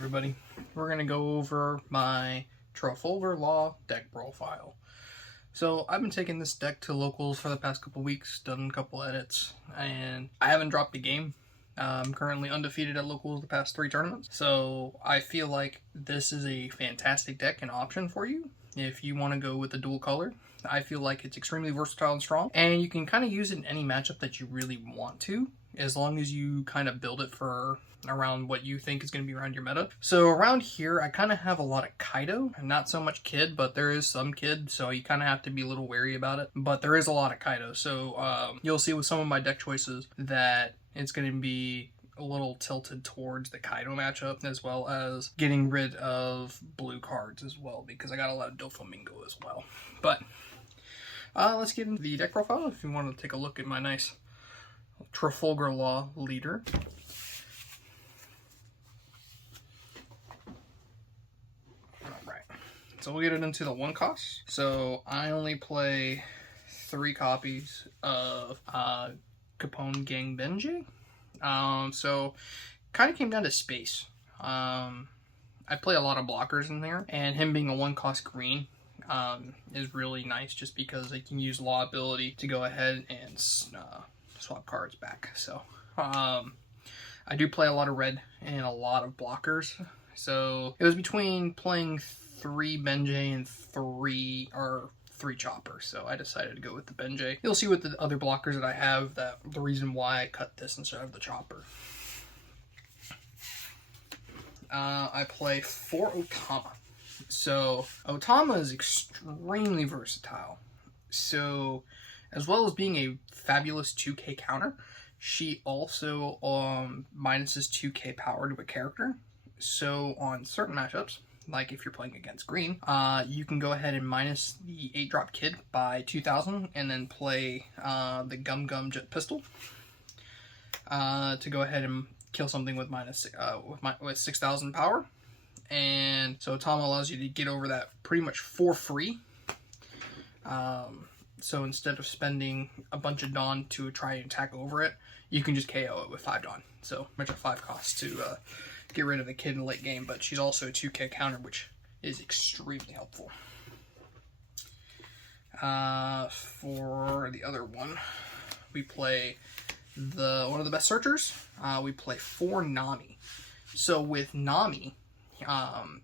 everybody, we're going to go over my Trafalgar Law deck profile. So I've been taking this deck to locals for the past couple weeks, done a couple edits, and I haven't dropped a game. I'm currently undefeated at locals the past 3 tournaments, so I feel like this is a fantastic deck and option for you if you want to go with the dual color. I feel like it's extremely versatile and strong, and you can kind of use it in any matchup that you really want to, as long as you kind of build it for around what you think is going to be around your meta. So around here, I kind of have a lot of Kaido, and not so much Kid, but there is some Kid, so you kind of have to be a little wary about it. But there is a lot of Kaido, so you'll see with some of my deck choices that it's going to be a little tilted towards the Kaido matchup, as well as getting rid of blue cards as well, because I got a lot of Doflamingo as well. But let's get into the deck profile if you want to take a look at my nice Trafalgar Law leader. Alright, so we'll get it into the 1 cost. So I only play 3 copies of Capone Gang Benji. So kind of came down to space. I play a lot of blockers in there, and him being a 1 cost green is really nice just because they can use Law ability to go ahead and swap cards back. So I do play a lot of red and a lot of blockers. So it was between playing 3 Benjay and 3 Chopper, so I decided to go with the Benjay. You'll see with the other blockers that I have that the reason why I cut this instead of the Chopper. I play 4 Otama. So Otama is extremely versatile. So as well as being a fabulous 2k counter, she also minuses 2k power to a character. So on certain matchups, like if you're playing against green, you can go ahead and minus the 8-drop Kid by 2,000 and then play the Gum Gum Jet Pistol to go ahead and kill something with with 6,000 power. And so Otama allows you to get over that pretty much for free. So instead of spending a bunch of Dawn to try and attack over it, you can just KO it with 5 Dawn. So much of 5 costs to get rid of the Kid in the late game, but she's also a 2k counter, which is extremely helpful. For the other one, we play one of the best searchers. We play 4 Nami. So with Nami,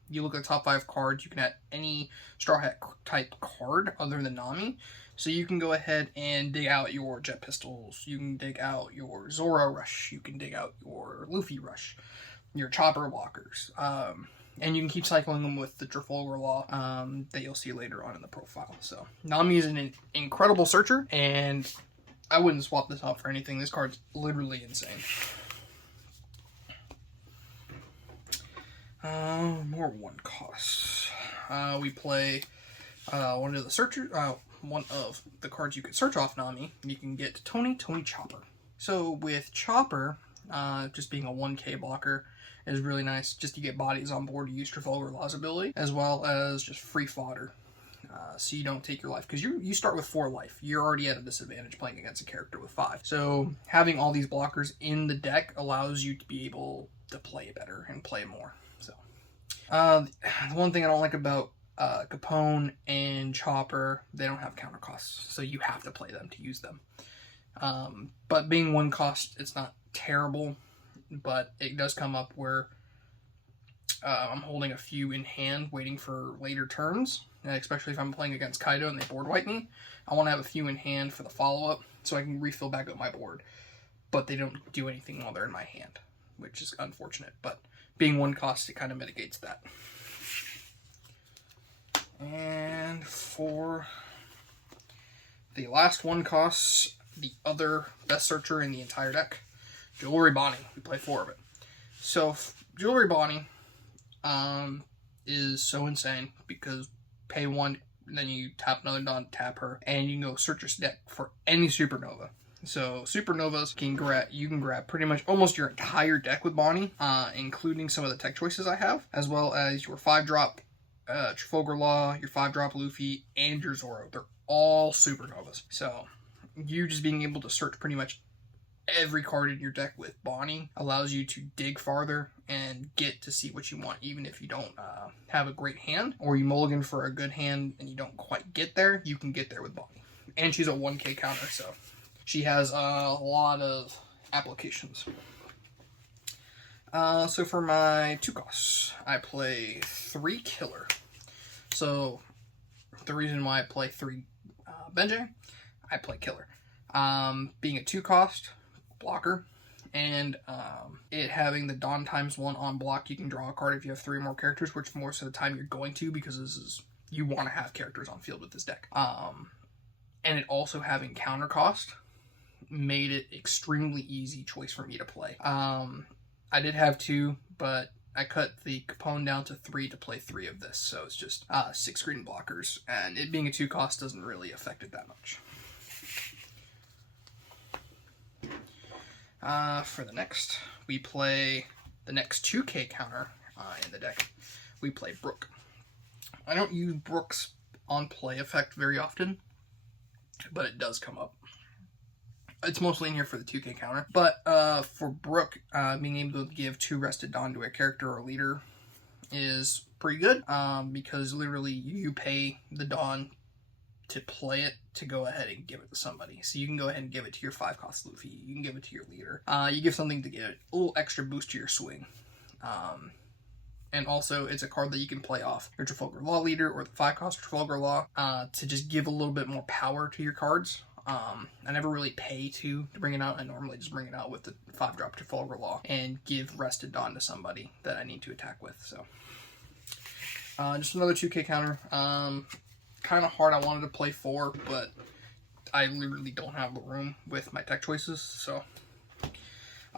you look at the top 5 cards, you can add any Straw Hat type card other than Nami. So you can go ahead and dig out your Jet Pistols, you can dig out your Zoro Rush, you can dig out your Luffy Rush, your Chopper blockers, and you can keep cycling them with the Trafalgar Law that you'll see later on in the profile. So Nami is an incredible searcher, and I wouldn't swap this out for anything. This card's literally insane. More 1 costs. We play one of the cards you could search off Nami. You can get Tony Chopper. So with Chopper, just being a 1k blocker is really nice, just to get bodies on board to use Trafalgar Law's ability, as well as just free fodder, so you don't take your life, because you start with 4 life. You're already at a disadvantage playing against a character with 5. So having all these blockers in the deck allows you to be able to play better and play more. So the one thing I don't like about Capone and Chopper, they don't have counter costs, so you have to play them to use them. But being 1 cost, it's not terrible, but it does come up where I'm holding a few in hand waiting for later turns, especially if I'm playing against Kaido and they board wipe me. I want to have a few in hand for the follow-up so I can refill back up my board, but they don't do anything while they're in my hand, which is unfortunate, but being 1 cost, it kind of mitigates that. And for the last 1 costs, the other best searcher in the entire deck, Jewelry Bonney. We play 4 of it. So Jewelry Bonney is so insane because pay 1, then you tap another Dawn, tap her, and you can go search your deck for any Supernova. So Supernovas you can grab pretty much almost your entire deck with Bonney, including some of the tech choices I have, as well as your 5-drop Trafalgar Law, your 5-drop Luffy, and your Zoro. They're all Supernovas. So you just being able to search pretty much every card in your deck with Bonney allows you to dig farther and get to see what you want, even if you don't have a great hand, or you mulligan for a good hand and you don't quite get there, you can get there with Bonney. And she's a 1k counter, so she has a lot of applications. So for my 2 costs, I play 3 Killer. So the reason why I play 3 Benjay, I play Killer. Being a 2 cost blocker, and it having the Dawn ×1 on block, you can draw a card if you have 3 or more characters, which most of the time you're going to, because this is, you want to have characters on field with this deck. And it also having counter cost made it extremely easy choice for me to play. I did have 2, but I cut the Capone down to 3 to play 3 of this, so it's just 6 green blockers, and it being a 2 cost doesn't really affect it that much. For the next, we play the next 2k counter in the deck. We play Brook. I don't use Brook's on play effect very often, but it does come up. It's mostly in here for the 2k counter. But for Brook, being able to give 2 Rested Dawn to a character or leader is pretty good, because literally you pay the Dawn to play it to go ahead and give it to somebody. So you can go ahead and give it to your 5-cost Luffy. You can give it to your leader. You give something to get a little extra boost to your swing. And also, it's a card that you can play off your Trafalgar Law leader or the 5-cost Trafalgar Law to just give a little bit more power to your cards. I never really pay to bring it out. I normally just bring it out with the 5-drop Trafalgar Law and give Rested Dawn to somebody that I need to attack with. So, just another 2k counter. Kind of hard. I wanted to play 4, but I literally don't have the room with my tech choices. So,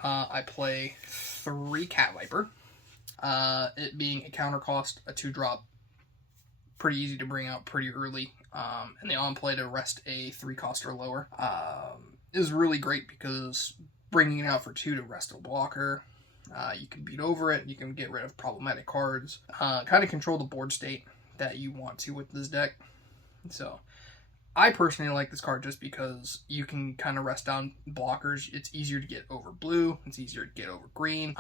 I play 3 Cat Viper. It being a counter cost, a 2-drop, pretty easy to bring out pretty early. And the on play to rest a 3 cost or lower is really great, because bringing it out for 2 to rest a blocker, you can beat over it, you can get rid of problematic cards, kind of control the board state that you want to with this deck. So I personally like this card just because you can kind of rest down blockers. It's easier to get over blue, it's easier to get over green,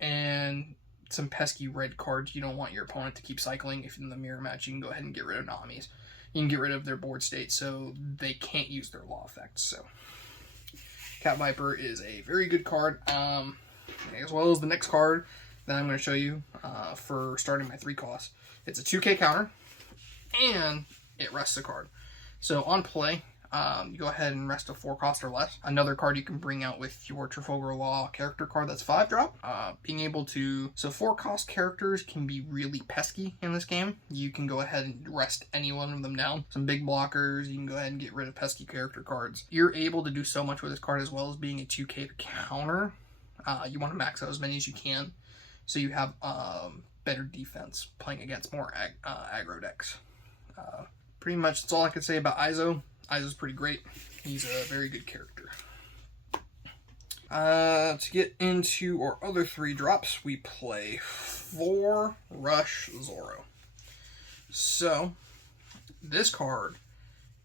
and some pesky red cards you don't want your opponent to keep cycling. If in the mirror match, you can go ahead and get rid of Nami's. You can get rid of their board state so they can't use their law effects. So Cat Viper is a very good card, as well as the next card that I'm going to show you for starting my 3 costs. It's a 2k counter, and it rests a card. So on play, you go ahead and rest a 4 cost or less. Another card you can bring out with your Trafalgar Law character card that's 5-drop. Being able to... So 4 cost characters can be really pesky in this game. You can go ahead and rest any one of them down. Some big blockers, you can go ahead and get rid of pesky character cards. You're able to do so much with this card, as well as being a 2k counter. You want to max out as many as you can, so you have better defense playing against more aggro decks. Pretty much that's all I can say about Izo. Izo's pretty great. He's a very good character. To get into our other 3 drops, we play 4 Rush Zoro. So, this card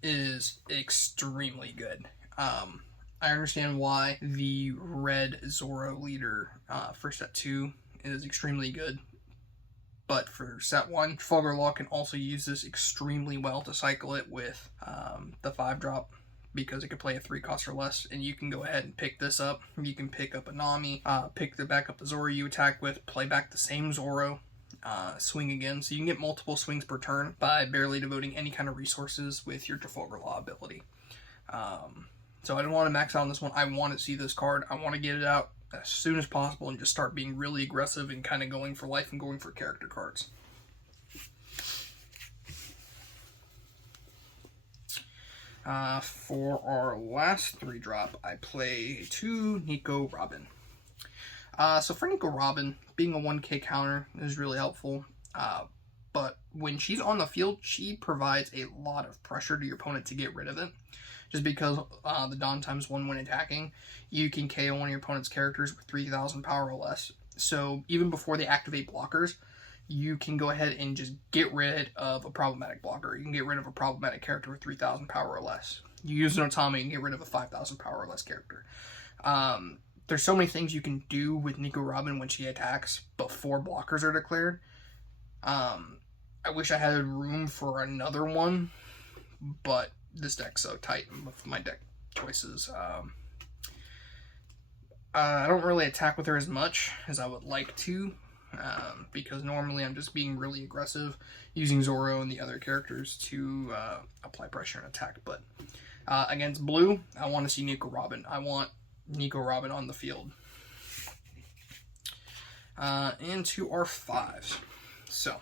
is extremely good. I understand why the red Zoro leader for set 2 is extremely good. But for set 1, Trafalgar Law can also use this extremely well to cycle it with the 5-drop, because it can play a 3 cost or less, and you can go ahead and pick this up. You can pick up a Nami, pick back up the Zoro you attack with, play back the same Zoro, swing again. So you can get multiple swings per turn by barely devoting any kind of resources with your Trafalgar Law ability. So I don't want to max out on this one. I want to see this card. I want to get it out as soon as possible and just start being really aggressive and kind of going for life and going for character cards. For our last 3-drop, I play 2 Nico Robin. So for Nico Robin, being a 1k counter is really helpful, but when she's on the field, she provides a lot of pressure to your opponent to get rid of it. Just because the Dawn ×1 when attacking, you can KO one of your opponent's characters with 3,000 power or less. So even before they activate blockers, you can go ahead and just get rid of a problematic blocker. You can get rid of a problematic character with 3,000 power or less. You use an Otama, you can get rid of a 5,000 power or less character. There's so many things you can do with Nico Robin when she attacks before blockers are declared. I wish I had room for another one, but this deck's so tight with my deck choices. I don't really attack with her as much as I would like to, because normally I'm just being really aggressive, using Zoro and the other characters to apply pressure and attack. But against blue, I want to see Nico Robin. I want Nico Robin on the field. Into our 5s. So,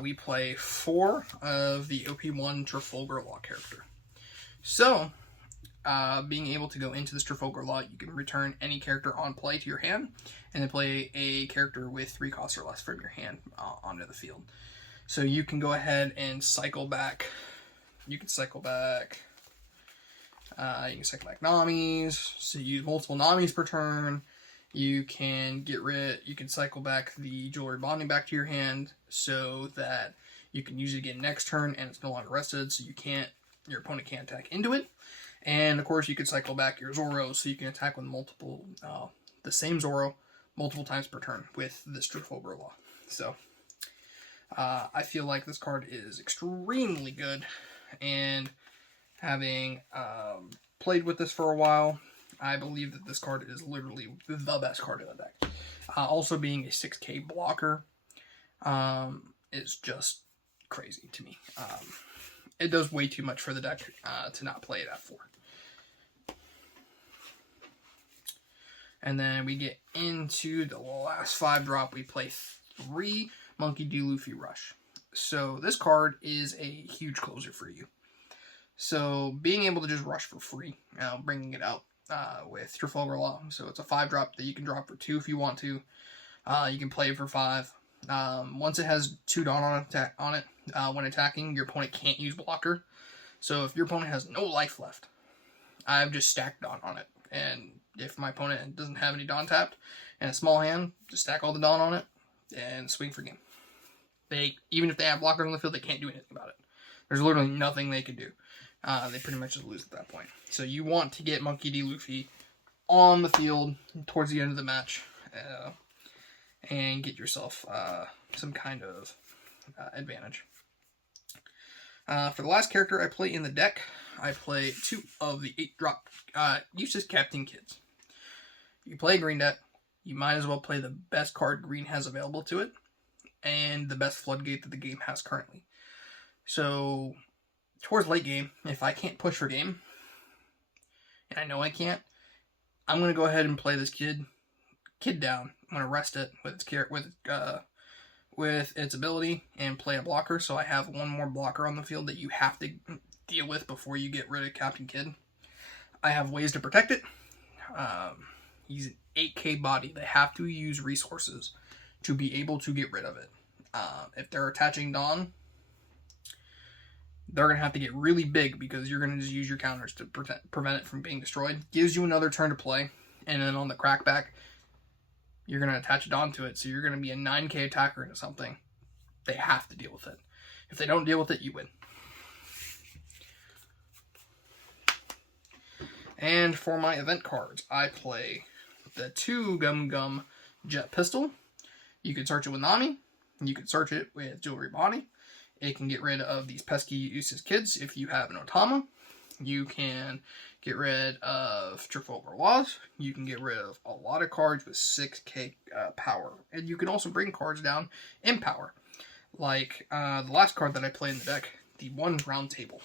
we play 4 of the OP1 Trafalgar Law character. So, being able to go into this Trafalgar Law, you can return any character on play to your hand, and then play a character with 3 costs or less from your hand onto the field. So you can go ahead and cycle back. You can cycle back Namis, so you use multiple Namis per turn. You can cycle back the Jewelry Bonding back to your hand so that you can use it again next turn and it's no longer rested, so your opponent can't attack into it. And of course you can cycle back your Zoro so you can attack with the same Zoro multiple times per turn with this Trafalgar Law. So I feel like this card is extremely good, and having played with this for a while, I believe that this card is literally the best card in the deck. Also being a 6k blocker is just crazy to me. It does way too much for the deck to not play it at 4. And then we get into the last 5 drop. We play 3 Monkey D. Luffy Rush. So this card is a huge closer for you. So being able to just rush for free, bringing it out with Trafalgar Law. So it's a 5 drop that you can drop for 2 if you want to. You can play it for 5. Once it has 2 Dawn on it, when attacking, your opponent can't use blocker. So if your opponent has no life left, I've just stacked Dawn on it. And if my opponent doesn't have any Dawn tapped and a small hand, just stack all the Dawn on it and swing for game. Even if they have blockers on the field, they can't do anything about it. There's literally nothing they can do. They pretty much just lose at that point. So you want to get Monkey D. Luffy on the field towards the end of the match and get yourself some kind of advantage. For the last character I play in the deck, I play 2 of the 8-drop useless Captain Kids. You play a green deck, you might as well play the best card green has available to it, and the best floodgate that the game has currently. So, towards late game, if I can't push for game, and I know I can't, I'm going to go ahead and play this kid down. I'm going to rest it with its ability and play a blocker, so I have 1 more blocker on the field that you have to deal with before you get rid of Captain Kid. I have ways to protect it. He's an 8k body. They have to use resources to be able to get rid of it. If they're attaching Dawn, they're going to have to get really big because you're going to just use your counters to prevent it from being destroyed. Gives you another turn to play, and then on the crackback, you're going to attach Dawn to it, so you're going to be a 9k attacker into something. They have to deal with it. If they don't deal with it, you win. And for my event cards, I play the 2 Gum Gum Jet Pistol. You can search it with Nami. You can search it with Jewelry Bonney. It can get rid of these pesky useless kids if you have an Otama. You can get rid of Trafalgar Laws. You can get rid of a lot of cards with 6k power. And you can also bring cards down in power. Like the last card that I play in the deck, the 1 Round Table.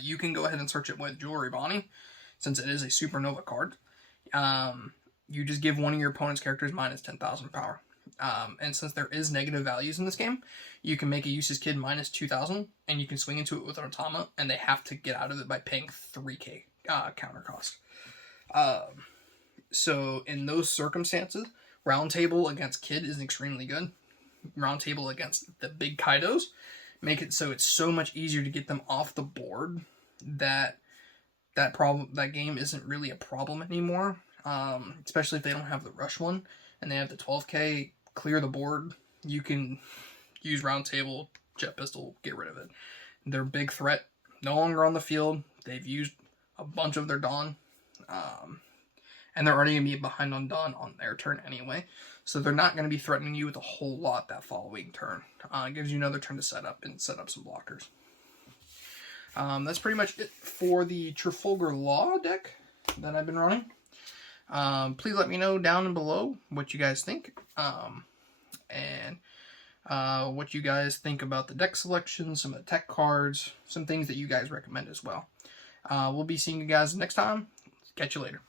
You can go ahead and search it with Jewelry Bonney, since it is a Supernova card. You just give one of your opponent's characters minus 10,000 power. And since there is negative values in this game, you can make a useless kid minus 2,000, and you can swing into it with an Otama, and they have to get out of it by paying 3k counter cost. So in those circumstances, Round Table against Kid is extremely good. Round Table against the big Kaidos make it so it's so much easier to get them off the board that game isn't really a problem anymore. Especially if they don't have the rush one and they have the 12k clear the board, you can use Round Table, Jet Pistol, get rid of it. They're a big threat, no longer on the field. They've used a bunch of their Dawn, and they're already going to be behind on Dawn on their turn anyway, so they're not going to be threatening you with a whole lot that following turn. It gives you another turn to set up some blockers. That's pretty much it for the Trafalgar Law deck that I've been running. Please let me know down below what you guys think, and what you guys think about the deck selection, some of the tech cards, some things that you guys recommend as well. We'll be seeing you guys next time. Catch you later.